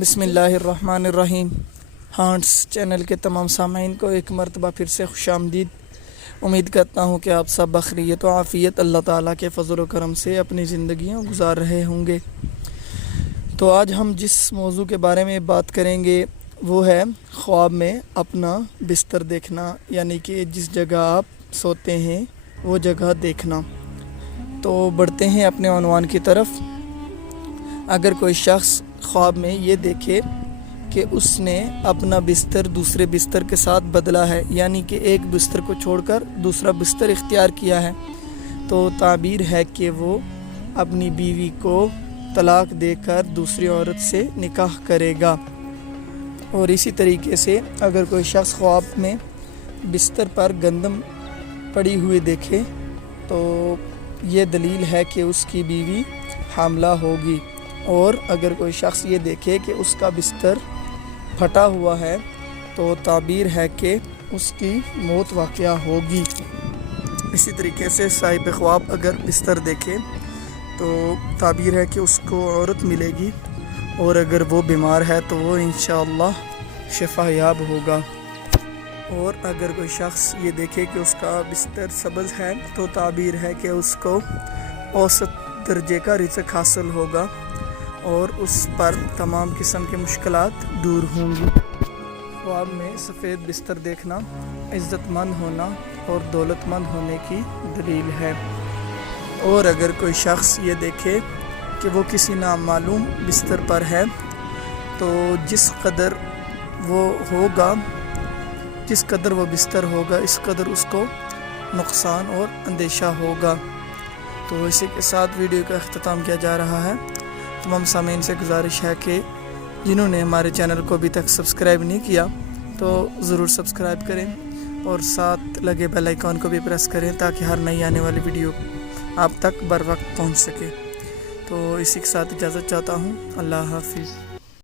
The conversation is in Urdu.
بسم اللہ الرحمن الرحیم۔ ہانٹس چینل کے تمام سامعین کو ایک مرتبہ پھر سے خوش آمدید۔ امید کرتا ہوں کہ آپ سب بخیریت و عافیت اللہ تعالیٰ کے فضل و کرم سے اپنی زندگیاں گزار رہے ہوں گے۔ تو آج ہم جس موضوع کے بارے میں بات کریں گے وہ ہے خواب میں اپنا بستر دیکھنا، یعنی کہ جس جگہ آپ سوتے ہیں وہ جگہ دیکھنا۔ تو بڑھتے ہیں اپنے عنوان کی طرف۔ اگر کوئی شخص خواب میں یہ دیکھے کہ اس نے اپنا بستر دوسرے بستر کے ساتھ بدلا ہے، یعنی کہ ایک بستر کو چھوڑ کر دوسرا بستر اختیار کیا ہے، تو تعبیر ہے کہ وہ اپنی بیوی کو طلاق دے کر دوسری عورت سے نکاح کرے گا۔ اور اسی طریقے سے اگر کوئی شخص خواب میں بستر پر گندم پڑی ہوئی دیکھے تو یہ دلیل ہے کہ اس کی بیوی حاملہ ہوگی۔ اور اگر کوئی شخص یہ دیکھے کہ اس کا بستر پھٹا ہوا ہے تو تعبیر ہے کہ اس کی موت واقعہ ہوگی۔ اسی طریقے سے صاحب خواب اگر بستر دیکھے تو تعبیر ہے کہ اس کو عورت ملے گی، اور اگر وہ بیمار ہے تو وہ انشاءاللہ شفا یاب ہوگا۔ اور اگر کوئی شخص یہ دیکھے کہ اس کا بستر سبز ہے تو تعبیر ہے کہ اس کو اوسط درجے کا رزق حاصل ہوگا اور اس پر تمام قسم کی مشکلات دور ہوں گی۔ خواب میں سفید بستر دیکھنا عزت مند ہونا اور دولت مند ہونے کی دلیل ہے۔ اور اگر کوئی شخص یہ دیکھے کہ وہ کسی نامعلوم بستر پر ہے تو جس قدر وہ بستر ہوگا اس قدر اس کو نقصان اور اندیشہ ہوگا۔ تو اسی کے ساتھ ویڈیو کا اختتام کیا جا رہا ہے۔ تمام سامعین سے گزارش ہے کہ جنہوں نے ہمارے چینل کو ابھی تک سبسکرائب نہیں کیا تو ضرور سبسکرائب کریں اور ساتھ لگے بیل آئیکن کو بھی پریس کریں تاکہ ہر نئی آنے والی ویڈیو آپ تک بر وقت پہنچ سکے۔ تو اسی کے ساتھ اجازت چاہتا ہوں۔ اللہ حافظ۔